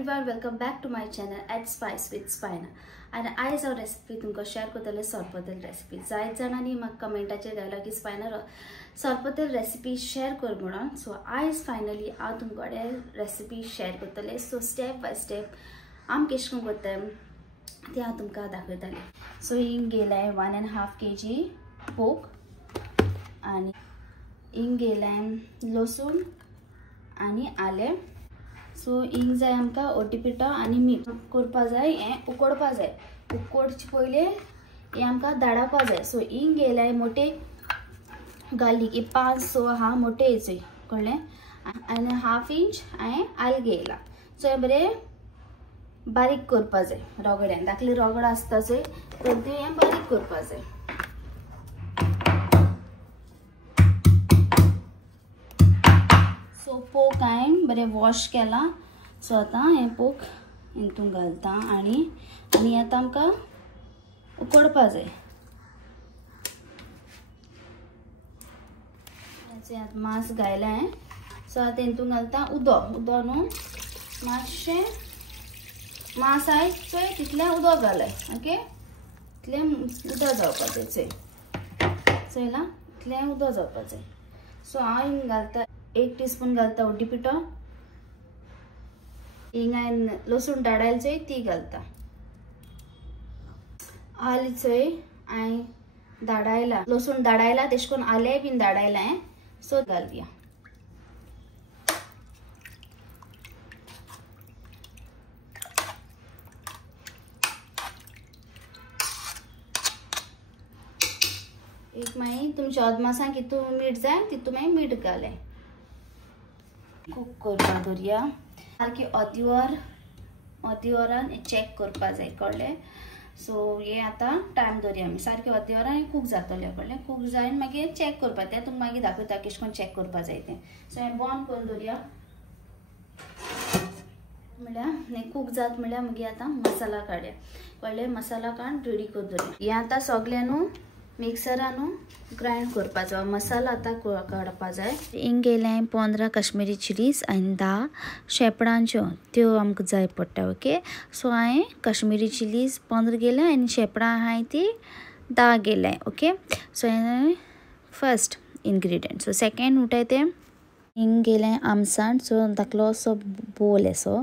Everyone, welcome back to my channel at spice with स्पायना. आणि आयज हांव रेसिपी तुमकां शेअर करतलें सोरपोतेल रेसिपी. जायत जाणांनी म्हाका कमेंटाचेर घायला की स्पायना सोरपोतेल रेसिपी शेअर कर म्हणून. सो आयज फायनली हांव तुमकडे रेसिपी शेअर करतलें. सो स्टेप बाय स्टेप आम कशें करून करता तें हांव तुमकां दाखयतलें. सो हिंग घेयलाय 1.5 kg पोक आनी हिंग घेयलाय लसूण आनी आलें. सो हिंग जाय आमकां ओटीपिटो आनी मीठ करपा जाय. हें उकडपा जाय. उकडचे पयले हें आमकां धाडपा जाय. सो हिंग घेयलाय मोटे गार्लीक 5-6 आहा मोटे हेचे कळ्ळें. आनी 1/2 इंच हांवें आलें घेयला. सो हें बरें बारीक करपा जाय रगड्यान. धाकली रगडो आसता चोय तर तें हें बारीक करपा जाय. सो पोक हांवें बरें वॉश केला. सो आतां हें पोक हितून घालता आनी आतां आमकां उकडपा जाय. आतां मांस घायला हांवें. सो आतां हितून घालता उदक न्हू मातशें. मांस आय चोय तितलें उदक घालाय. ओके, तितलें उदक जावपाचें चोय चोयलां तितलें उदक जावपाचें. सो हांव हिंग घालता 1 टीस्पून घालता ओटीपिटो. हिंग हांवें लसूण धाडायला चोय ती घालता. आलें चोय हांवें धाडायला लसूण धाडायला तेश कोन आलें बीन धाडायला हांवें. सो घालया. एक मागीर तुमच्या अदमासां कितू मीठ जाय तितू मागीर मीठ घालें. कूक करपा दवरया. सारकी अर्दी वरान चेक करपा जाय कळ्ळें. सो हें आतां टायम दवरया आमी. सारकें अर्दी वरान कूक जातलें कळ्ळें. कूक जायन मागीर चेक करपा तें तुमकां मागीर दाखयता कशें करून चेक करपा जाय तें. सो हें बंद करून दवरया. म्हळ्यार हें कूक जात म्हळ्यार मागीर आतां मसाला काडया कळ्ळें. मसाला काडून रेडी करून दवरया. हें आतां सगळें न्हू मिक्सरान ग्राइंड करपाचो. मसाला आतां काडपा जाय. हिंग घेयलें 15 काश्मीरी चिलीज आनी 10 शेपडांच्यो त्यो आमकां जाय पडटा. ओके, सो हांवें काश्मीरी चिलीज 15 घेयलें आनी शेपडां हांवें ती 10 घेयलें. ओके, सो हें फर्स्ट इनग्रिडियंट. सो सेकेंड उठाय तें हिंग घेयलें आमसाण. सो धाकलो असो बोल असो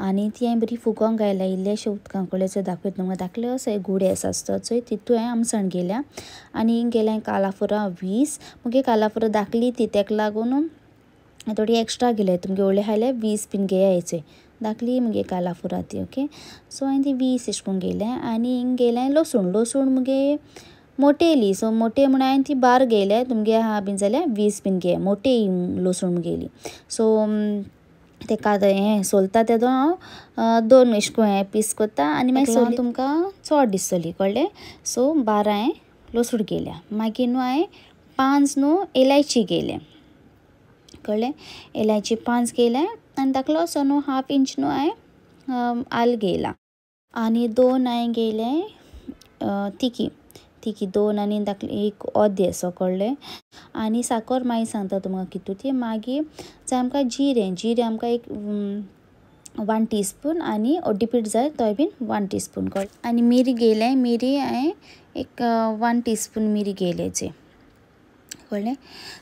आनी ती हांवें बरी फुगोवंक घायल्या इल्लेशे उदकां कळ्ळें. चोय दाखयता तुमकां. धाकलो असो गुडे आसता चोय तितू हांवें आमसाण घेयल्या. आनी हिंग घेयलें कालाफुरां 20. मुगे कालाफुरां धाकली ती तेका लागून थोडी एक्स्ट्रा घेयल्या. तुमगे व्हडले खायल्या 20 बीन घेया हेचोय. धाकली मुगे कालाफुरां ती. ओके, सो हांवें ती 20 एश कोन्न घेयलें. आनी हिंग घेयलें लसूण मुगे मोटेली. सो मोटे म्हण हांवें ती बार घेयल्या. तुमगे आहा बीन जाल्यार 20 बीन घे. मोटे लसूण मुगेली. सो तेका हें सोलता तेदो हांव 2 एश कोन्न हें पीस करता आनी मागीर सोली तुमकां चड दिसतली कळ्ळें. सो 12 हांवें लसूण घेयल्या. मागीर न्हू हांवें 5 न्हू इलायची घेयलें कळ्ळें. इलायची 5 घेयलें आनी धाकलो असो न्हू 1/2 इंच न्हू हांवें आलं घेयला. आनी 2 हांवें घेयलें तिकी 2 आनी धाकली 1 अर्दी असो कळ्ळें. आनी साकर मागीर सांगता तुमकां कितू ती. मागीर जाय आमकां जिरें आमकां एक 1 टीस्पून आनी ओटीपीट जाय तोय बीन 1 टीस्पून कळ्ळें. आनी मिरी घेयलें. मिरी हांवें एक 1 टीस्पून मिरी घेयलेचे कळ्ळें.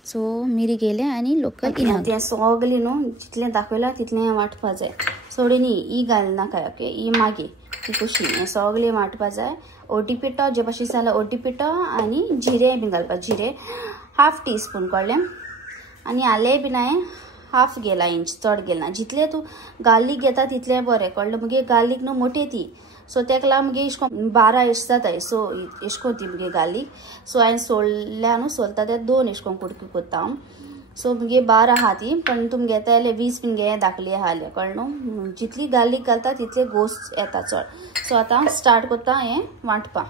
सो मिरी घेयलें आनी लोकल तें सगळें न्हू जितलें दाखयलां तितलें वांटपा जाय. सोडी न्ही ही घालनाका. ओके, ही मागीर ती कशी हें सगळें वांटपा जाय. ओटीपिटो जे भाशेन जाल्यार ओटीपिटो आनी जिरें बीन घालपा. जिरें 1/2 टीस्पून कळ्ळें. आनी आलें बीन हांवें 1/2 घेयला इंच चड घेयला. जितलें तूं गार्लीक घेता तितलें बरें कळ्ळें. मुगे गार्लीक न्हू मोटी ती. सो तेका लागून मुगे एश कोन्न 12 एश जाताय. सो एश कोन्न ती मुगे गार्लीक. सो हांवें सोडल्या न्हू सोलता ते 2 एश कोन्न कुडकी करता हांव. सो मुगे 12 आहा ती. पण तुमी घेता जाल्यार 20 बीन घे. धाकली आहा जाल्यार कळ्ळें न्हू. जितली गार्लीक घालता तितले घोस येता चड. सो आतां स्टार्ट करता हें वांटपा.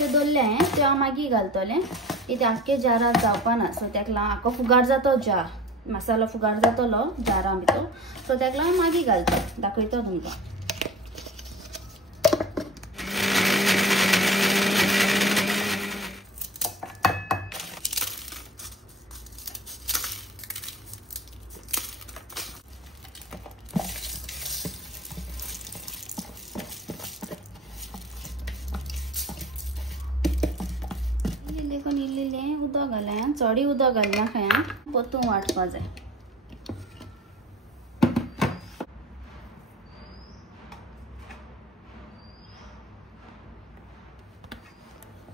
तशें दवरलें ते हांव मागीर घालतलें कित्याक आख्खे जाराक जावपा ना सो ताका लागून आख्खो फुगार जातो जार मसालो फुगार जातलो जारा भितर सो ताका लागून मागीर घालता दाखयता तुमकां इल्लें उदक घालें चडी उदक घालना खंय परतून वांटपा जाय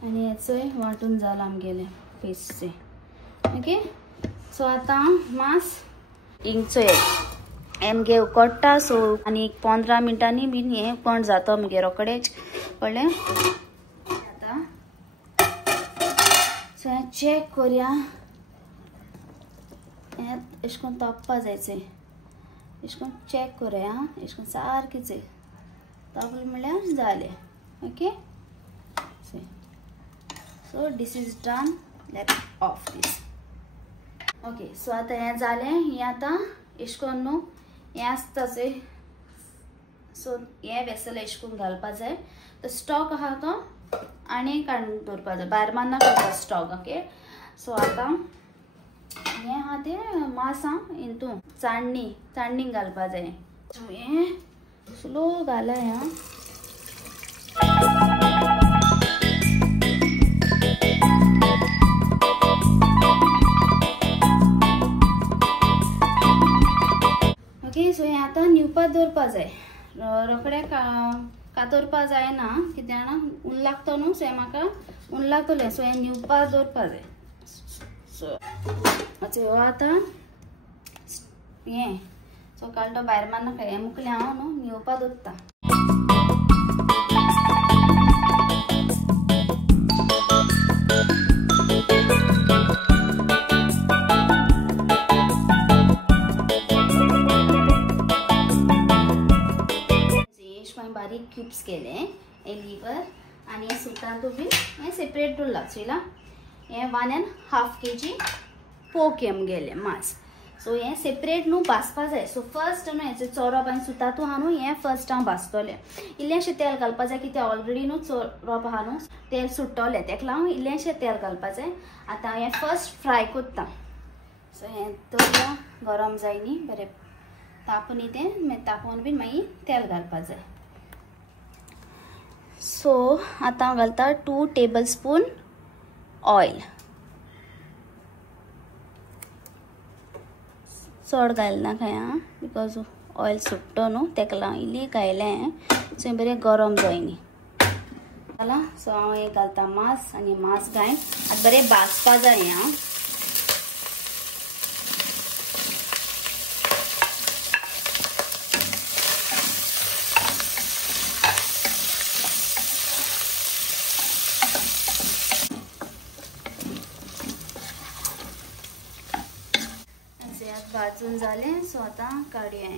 आनी हेचोय वांटून जाला आमगेलें पेस्टचें ओके सो आतां मास हिंगचोय आमगे उकडटा सो आनी 15 मिनटांनी बीन हें पण जाता मगे रोकडेच कळ्ळें आतां सो हें चॅक करुया हें अशें करून तापपा जायचें अशें करून चॅक करुया अशें करून सारकेंच तापलें म्हणल्यार जालें okay so this is done let's of this okay so आतां हें जालें हें आतां अशें करून न्हू हें आसता चोय सो हें वेसल अशें करून घालपा जाय तो स्टॉक आहा तो आनी काडून दवरपा जाय भायर मारना करता स्टॉक ओके सो आतां हें आहा तें मास हितून चाण्णीक घालपा जाय सो हें स्लो घालाय हां ओके सो हें आतां न्हिवपा दवरपा जाय रोखडे कातरपा जायना कित्याक जाणा ऊन लागता न्हू सो म्हाका ऊन लागतलें सो हें न्हिवपा दवरपा जाय सो हो आतां हें सकाळ तो भायर मारनाका हें मुकलें हांव न्हू न्हिवपा दवरता बारीक क्यूब्स केले हे लिवर आणि हे सुतांतू बी हे सेपरेट दवरला चोयला हे 1.5 kg पोक गेले मास सो हे सेपरेट न्हू भाजपा जाय सो फर्स्ट न्हू हेचे चोरप आनी सुतांतू आहा न्हू हे फर्स्ट हांव भाजतलें इल्लेंशें तेल घालपा जाय कित्याक ऑलरेडी न्हू चोरप आहा न्हू तेल सुट्टोलें तेका लागून इल्लेंशें तेल घालपा जाय आतां हें फर्स्ट फ्राय कोत्ता सो हें दवरला गरम जाय न्ही बरें तापोवन तें तापोवन बीन मागीर तेल घालपा जाय सो आतां घालता 2 tablespoon ऑयल चड घालना खंय आं बिकॉज ऑयल सुट्टो न्हू तेका लागून इल्ली घायलें सो बरें गरम जाय न्ही जाला सो हांव हें घालता मास आनी मास घायन आतां बरें भाजपा जाय आं भाजून जालें सो आतां काडया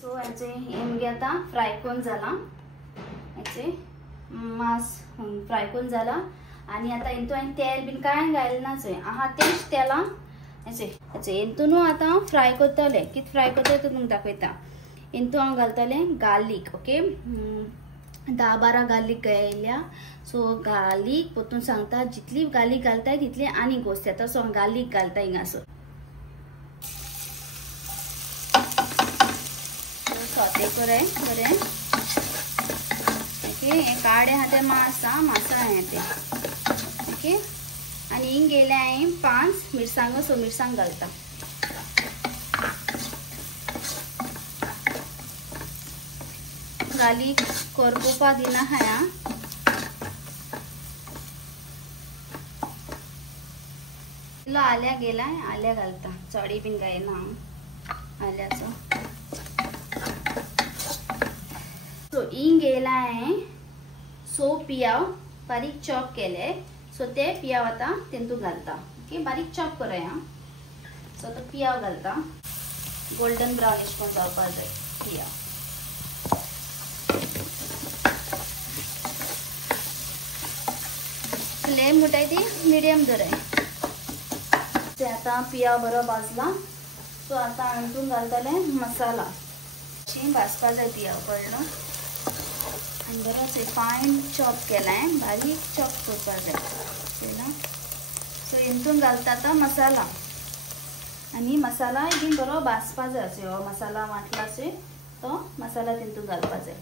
सो हेचे हें आतां फ्राय करून जाला हेचे मास फ्राय करून जाला आनी आतां हितून हांवें तेल बीन कांय घायलें ना चोय आहा तेच तेलां हेचे हितून आतां फ्राय करतलें कितें फ्राय करतलें तें तुमकां दाखयता हितून हांव घालतलें गार्लीक ओके 10-12 गार्लीक घायल्या सो गार्लीक परतून सांगता जितली गार्लीक घालताय तितली आनी गोस्त येता सो गार्लीक घालता हिंगासर सॉटे कराय बरें ओके हे काडे आहा ते मासा हे ते ओके आनी हिंग गेले हांवें 5 मिरसांगो सो मिरसांग घालता गार्लीक करपुपा दिना हाया इल्लो आल्या गेला आल्या घालता चडी बीन घायना आल्याचो सो हिंग गेला हांवें सो पियाव बारीक चॉप केले सो ते पियाव आतां तेतून घालता ओके बारीक चॉप कराय हां सो तो पियाव घालता गोल्डन ब्राउनिश पण जावपा जाय। या फ्लेम घटाय ती मिडियम दवराय। ते आता पिया बरो भाजला। सो आता आणखून घालतले मसाला। शी भाजपा जाय पिया कळलं। आणि बरोच फाईन चॉप केलाय, बारीक चॉप करपा जाय ना। सो इंतून घालता आता मसाला आणि मसाला इथून बरो भाजपा जाय। हो मसाला वाटला से तो मसाला तितून घालपा जाय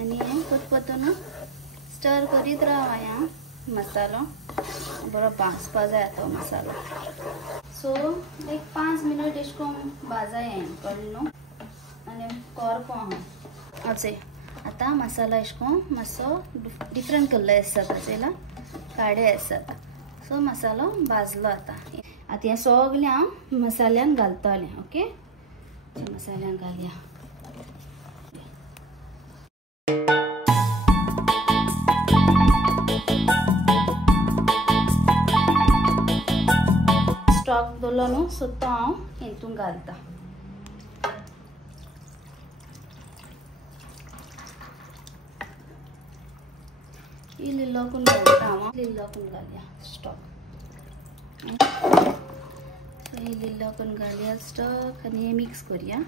आणि हे पटपटन स्टर करीत राहा। या मसाला बरो भाजपा जाय तो मसाला। सो एक 5 मिनिट इसको भाजाय कळलो आणि करपो हां असे। आता मसाला इसको मातसो डिफरंट कलर आसा ताजेला काडे आसात। सो मसालो भाजलो आता हे सगळे हांव मसाल्यान घालतले। ओके मसाल्यान घालया। स्टॉक दवरलो न्हू, सो तो हांव हितून घालता। लिल्लो करून घालता हांव, लिल्लो करून घालया स्टॉक। लिल्लो करून घालया स्टॉक आणि मिक्स करूया।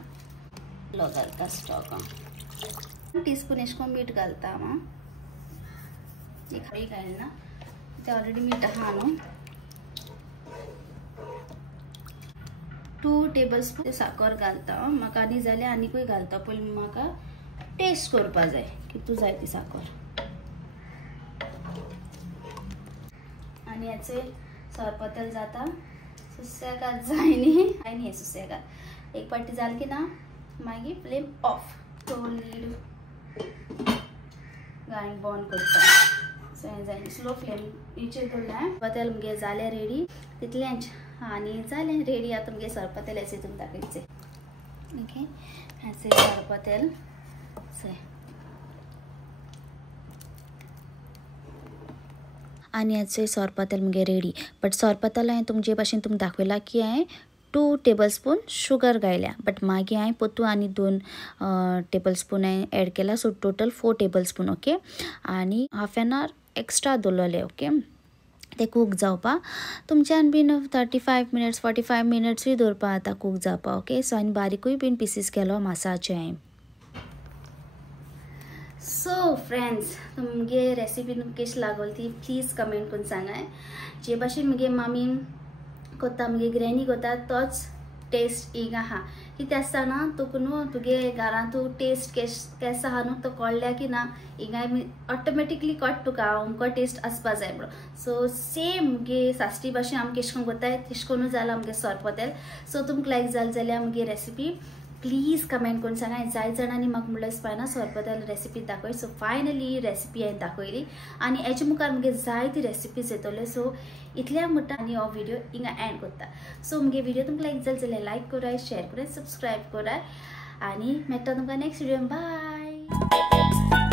लो घालता स्टॉक हांव 1 टीस्पून एशको मीठ घालता हांव। एक खाई घालना ते ऑलरेडी मीठ आहा न्हू। 2 टेबलस्पून साखर घालता। म्हाका आनी जाल्यार आनीकूय घालता, पयलीं म्हाका टेस्ट करपा जाय कितू जाय ती साखर। आणि याचे सरपतल जाता सुसेगाद जाय न्ही सुसेगाद। एक पाटी जाल की ना मागीर फ्लेम ऑफ। तो लीड घालून बंद करता। स्लो फ्लेम इचेर दवरला। सरपतल मुगे जाले रेडी तितलेंच आणि जाले रेडी। आता मुगे सरपतल याचे तुम दाखयचे। ओके याचे सरपतल आणि याचे सोरपातेल मुगे रेडी। बट सोरपातेल हांवें तुमचे भाशेन तुमकां दाखयला की हांवें 2 टेबलस्पून शुगर घायल्या, बट मागीर हांवें पोतू आनी 2 टेबलस्पून हांवें एड केला। So total 4 tablespoon. ओके आणि हाफ एन आवर एक्स्ट्रा दवरलेले। ओके ते कूक जावपा तुमच्यान बीन 35 मिनिट्स 45 मिनिट्सूय दवरपा आता कूक जावपा। ओके सो हांवें बारीकूय बीन पीसीस केलो मासाचे हांवें। सो फ्रेंड्स तुमगे रेसिपी तुमकां कशी लागली ती प्लीज कमेंट करून सांगाय। जे भाशेन मुगे मामी कोता मुगे ग्रॅनी कोता तोच टेस्ट हिंग आहा। कितें आसता ना तुका न्हू तुगे घरान तूं टेस्ट केस आहा न्हू तो कळ्ळ्या की ना हिंगा ऑटोमॅटिकली कळटा तुका अमको टेस्ट आसपा जाय म्हणून। सो सेम मुगे साश्टी भाशेन आमी केश कोन कोत्ताय तेश कोनू जाला मुगे सोरपोतेल। सो तुमकां लायक जाल जाल्यार मुगे रेसिपी प्लीज कमेंट करून सांगा। जाय जाणांनी म्हाका म्हणलें स्पायना सोरपोतेल रेसिपी दाखय। सो फायनली रेसिपी हांवें दाखयली आनी हेचे मुखार मुगे जायती रेसिपीज येतले। सो इतल्या म्हणटा आनी हो व्हिडिओ हिंगा एंड करता। सो मुगे व्हिडिओ तुमकां लायक जाल जाल्यार लायक कराय, शेअर कराय, सबस्क्राईब कराय आणि मेळटा तुमकां नेक्स्ट व्हिडिओ। बाय।